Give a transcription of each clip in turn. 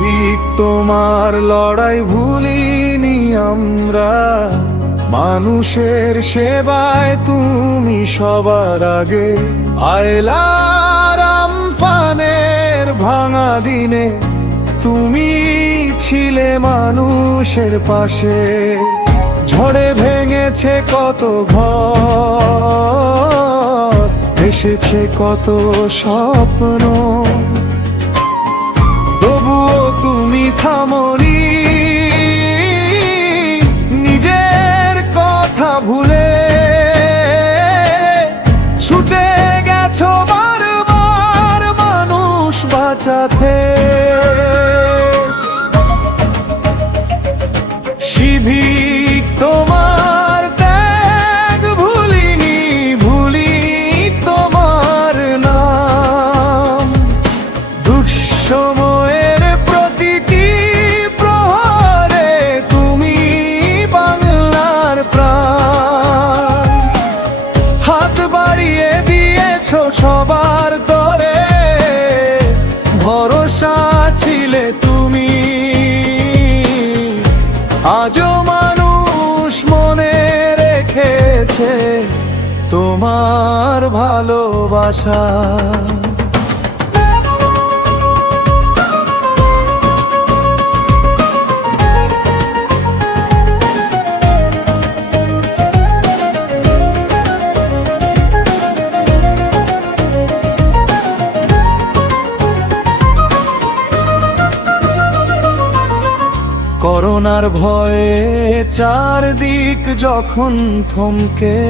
Seebeck তোমার লড়াই ভুলিনি আমরা, মানুষের সেবায় তুমি সবার আগে। আয়লার আমফানের ভাঙা দিনে তুমি ছিলে মানুষের পাশে। ঝড়ে ভেঙেছে কত ঘর, এসেছে কত স্বপ্ন, তবুও তুমি থামনি। নিজের কথা ভুলে ছুটে গেছো বারবার মানুষ বাঁচাতে। শিবিক তোমার ত্যাগ ভুলিনি, ভুলি তোমার নাম। দুঃসময়ের প্রতিটি প্রহরে তুমি বাংলার প্রাণ। হাত বাড়িয়ে দিয়েছো সবার তরে, ভরসা ছিলে তুমি। আজও মানুষ মনে রেখেছে তোমার ভালোবাসা। করোনার ভয়ে চারদিক যখন থমকে,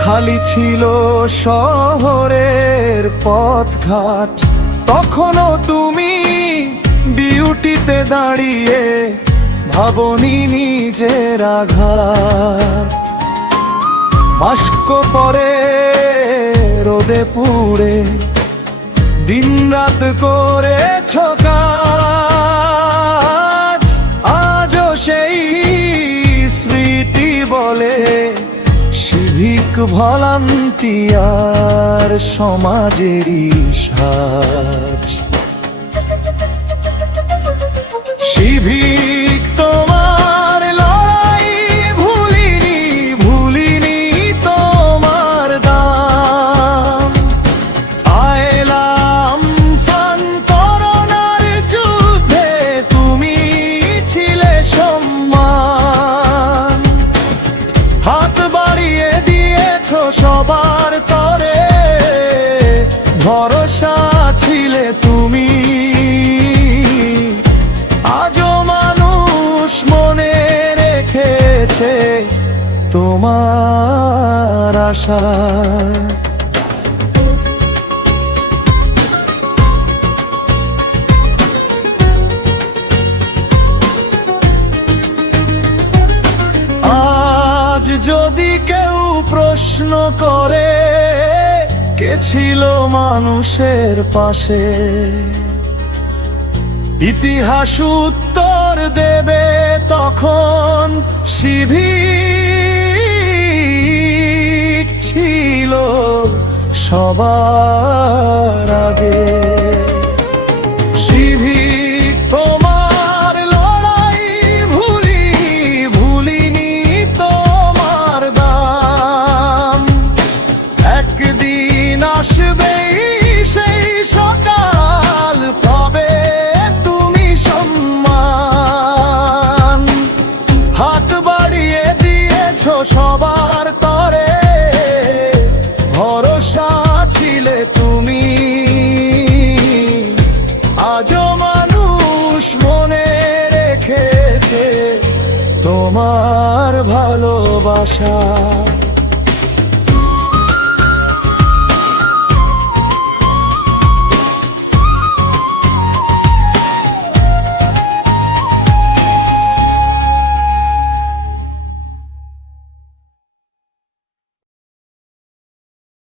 খালি ছিল শহরের পথঘাট, তখনও তুমি ডিউটিতে দাঁড়িয়ে ভাবনি নিজের আঘাত। মাস্ক পরে রোদে পুড়ে দিনরাত করেছো কাজ। আজও সেই স্মৃতি বলে শিবিক ভলান্টিয়ার সমাজেরই সাজ। শিবিক তোমার লড়াই ভুলিনি, ভুলিনি তোমার দাম। আয়লাম ফান করোনার যুদ্ধে তুমি ছিলে সম্মান। হাত বাড়িয়ে দিয়েছো সবার তরে, ভরসা ছিলে তুমি। আজও মানুষ মনে রেখেছে তোমার আশা। আজ যদি কেউ প্রশ্ন করে কে ছিল মানুষের পাশে, ইতিহাস উত্তর দেবে তখন শিবিক ছিল সবার আগে। শিবিক তোমার লড়াই ভুলি, ভুলিনি তোমার দাম। একদিন আসবেই সেই সকাল, পাবে তুমি সম্মান। হাত বাড়িয়ে দিয়েছো সবার তরে, ভরসা ছিলে তুমি। আজও মানুষ মনে রেখেছে তোমার ভালোবাসা।